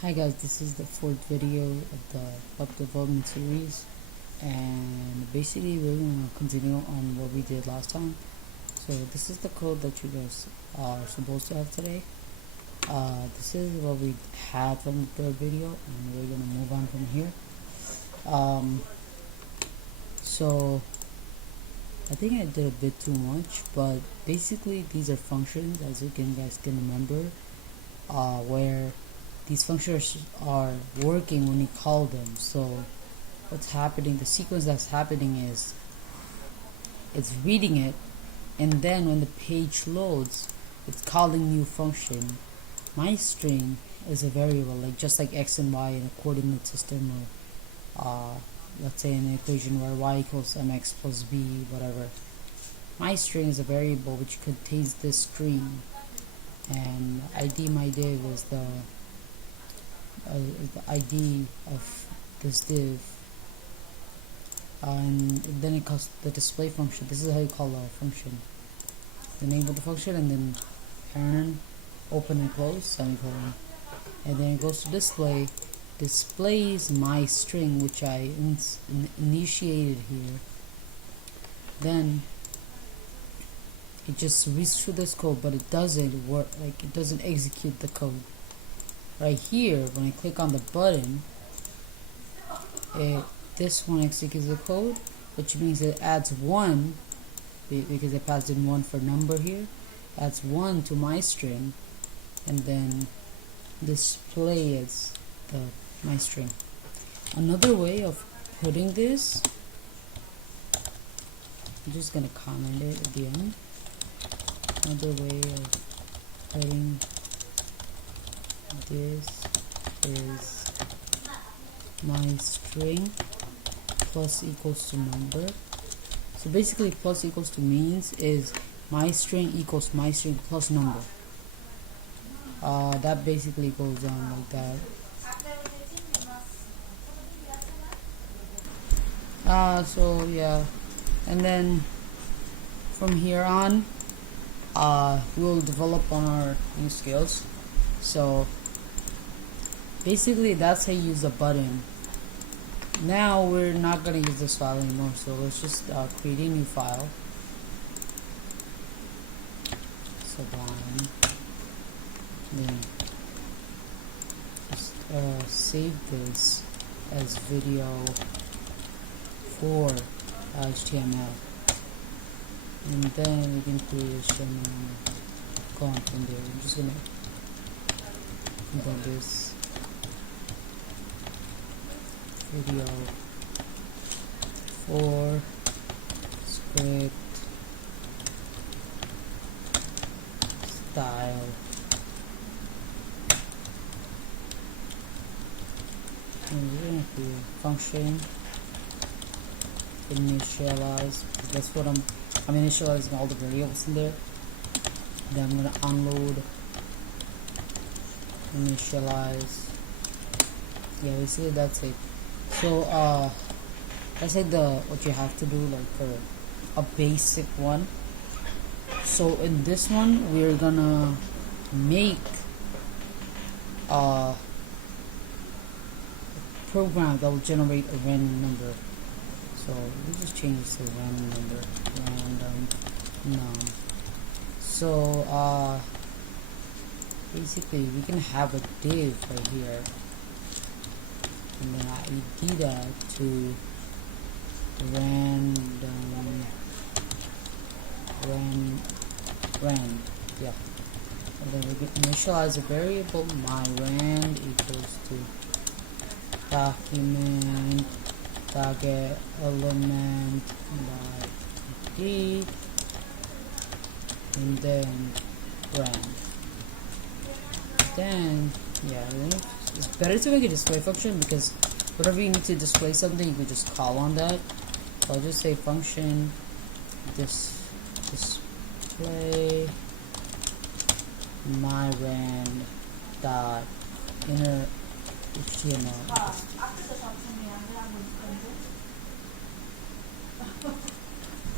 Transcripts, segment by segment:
Hi guys, this is the fourth video of the web development series, and basically we're going to continue on what we did last time. So this is the code that you guys are supposed to have today. This is what we had from the third video, and we're going to move on from here. So I think I did a bit too much, but basically these are functions, as you guys can remember, where these functions are working when you call them. So what's happening, the sequence that's happening is it's reading it, and then when the page loads, it's calling new function. My string is a variable, like just like x and y in a coordinate system, or let's say in an equation where y equals mx plus b, whatever. My string is a variable which contains this string, and id my div is the ID of this div, and then it calls the display function. This is how you call a function: the name of the function, and then parent, open and close, semicolon, and then it goes to display. Displays my string, which I initiated here. Then it just reads through this code, but it doesn't work, like it doesn't execute the code. Right here, when I click on the button, this one executes the code, which means it adds 1, because it passed in 1 for number here, adds 1 to my string, and then displays my string. Another way of putting this, I'm just gonna comment it at the end. Another way of putting this is my string plus equals to number. So basically plus equals to means is my string equals my string plus number. That basically goes on like that. So yeah, and then from here on we'll develop on our new skills. So basically that's how you use a button. Now we're not going to use this file anymore, so let's just create a new file. Sublime. Then just save this as video for HTML, and then we can create HTML going from there. I'm just gonna do this video for script style, and we're gonna create a function initialize, because that's what I'm initializing all the variables in there. Then I'm gonna unload, initialize. Yeah, basically that's it. So that's like what you have to do, like for a basic one. So in this one we're gonna make a program that will generate a random number. So we just change this to random number, random num. So basically we can have a div right here, and then I ID that to random yeah, and then we can initialize a variable my rand equals to document target element by id, and then rand. Then yeah, it's better to make a display function, because whenever you need to display something, you can just call on that. So I'll just say function display my rand dot inner HTML.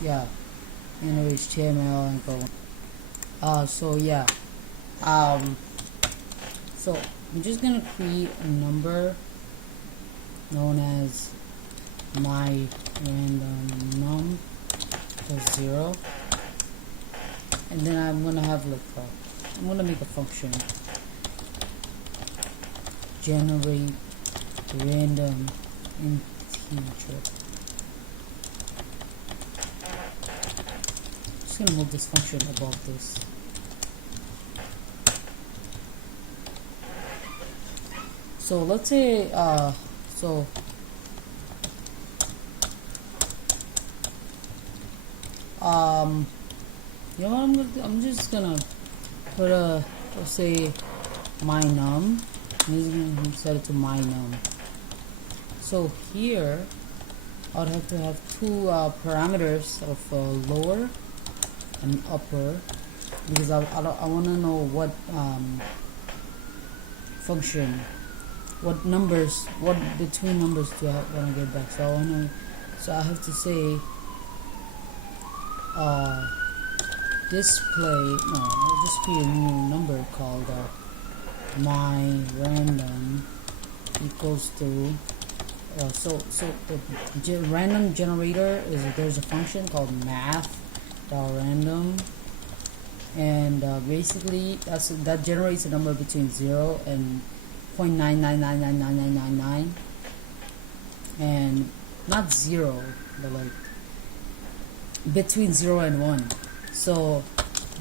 Yeah, inner HTML and go. So yeah, so I'm just gonna create a number known as my random num plus 0, and then I'm gonna have like I'm gonna make a function generate random integer. Just gonna move this function above this. So let's say you know what I'm gonna do? I'm just gonna put let's say my num. I'm just gonna set it to my num. So here I would have to have two parameters of lower and upper, because I want to know what function, what numbers, what between numbers do I want to get back. So I have to say display, no, I'll just create a new number called my random equals to so the random generator is, there's a function called math.random, and basically that generates a number between 0 and 0.9999999, and not 0 but like between 0 and 1. So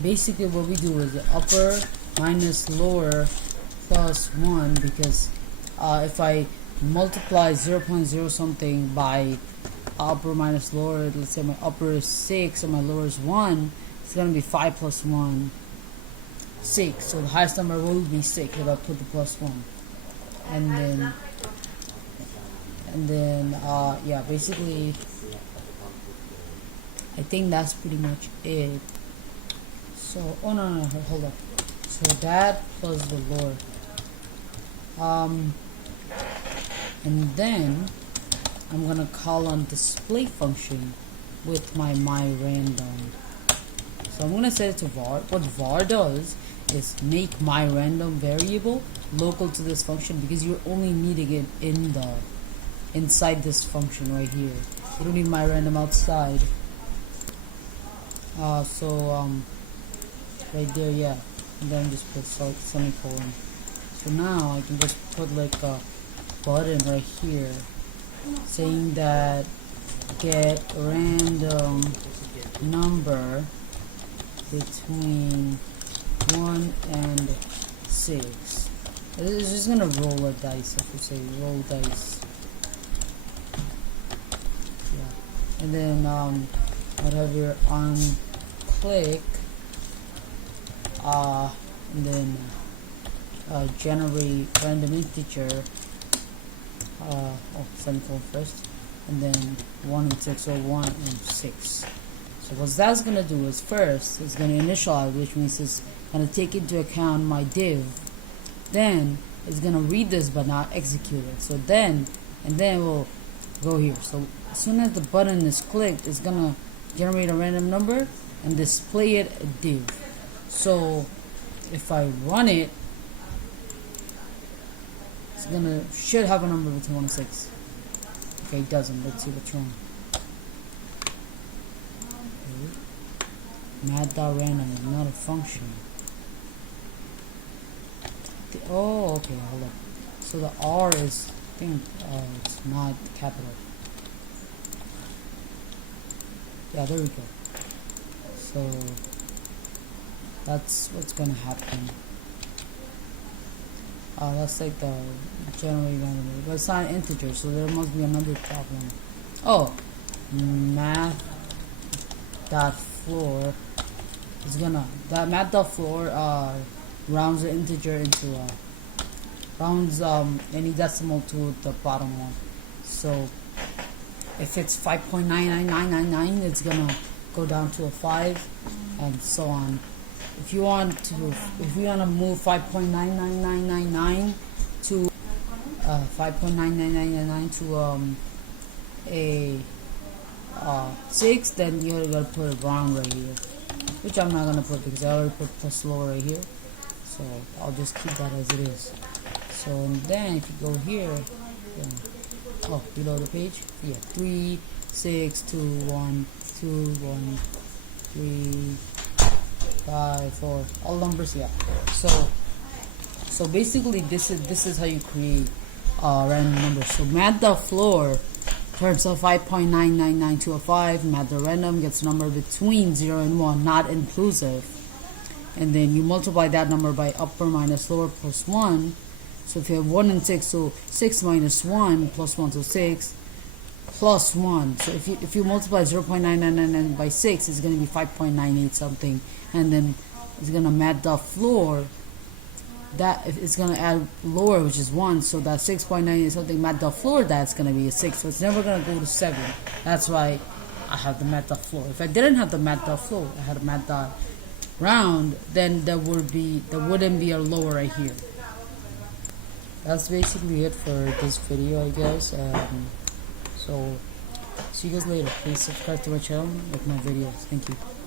basically what we do is upper minus lower plus 1, because if I multiply 0.0 something by upper minus lower, let's say my upper is 6 and my lower is 1, it's going to be 5 plus 1, 6. So the highest number will be 6 if I put the plus 1. And then yeah, basically I think that's pretty much it. So oh no, hold up. So that plus the lower, and then I'm gonna call on display function with my random. So I'm gonna set it to var. What var does is make my random variable local to this function, because you're only needing it in the inside this function right here. You don't need my random outside. Right there, yeah. And then just put semicolon. So now I can just put like a button right here saying that get random number between 1 and 6. It's just gonna roll a dice, if you say roll dice. Yeah. And then whatever on click, and then generate random integer, semicolon first, and then 1 and 6, or 1 and 6. So what that's gonna do is, first it's gonna initialize, which means it's gonna take into account my div. Then it's gonna read this but not execute it. So then we'll go here. So as soon as the button is clicked, it's gonna generate a random number and display it a div. So if I run it, it's gonna should have a number between 1 and 6. Okay, it doesn't. Let's see what's wrong. Math.random is not a function. Oh, okay, hold up. So the R is, I think, it's not capital. Yeah, there we go. So that's what's gonna happen. That's like the generate random, but it's not an integer, so there must be another problem. Oh, math.floor is gonna, that math.floor rounds the integer into rounds any decimal to the bottom one. So if it's 5.99999, it's gonna go down to a 5, and so on. If you want to move 5.99999 to 5.99999 to a 6, then you gotta put a round right here, which I'm not gonna put because I already put plus lower right here. So I'll just keep that as it is. So and then if you go here, oh, below the page, yeah, 3 6 2 1 2 1 3 5 4, all numbers, yeah. So basically this is how you create random numbers. So math the floor turns a 5.999 to a 5. Math the random gets a number between 0 and 1, not inclusive, and then you multiply that number by upper minus lower plus 1. So if you have 1 and 6, so 6 minus 1 plus 1, so 6 plus 1. So if you multiply 0.999 by 6, it's going to be 5.98 something, and then it's going to math the floor. That it's going to add lower, which is 1, so that 6.98 something math the floor, that's going to be a 6. So it's never going to go to 7. That's why I have the math the floor. If I didn't have the math the floor, I had a math the round, then there wouldn't be a lower right here. That's basically it for this video, I guess. So see you guys later. Please subscribe to my channel, like my videos. Thank you.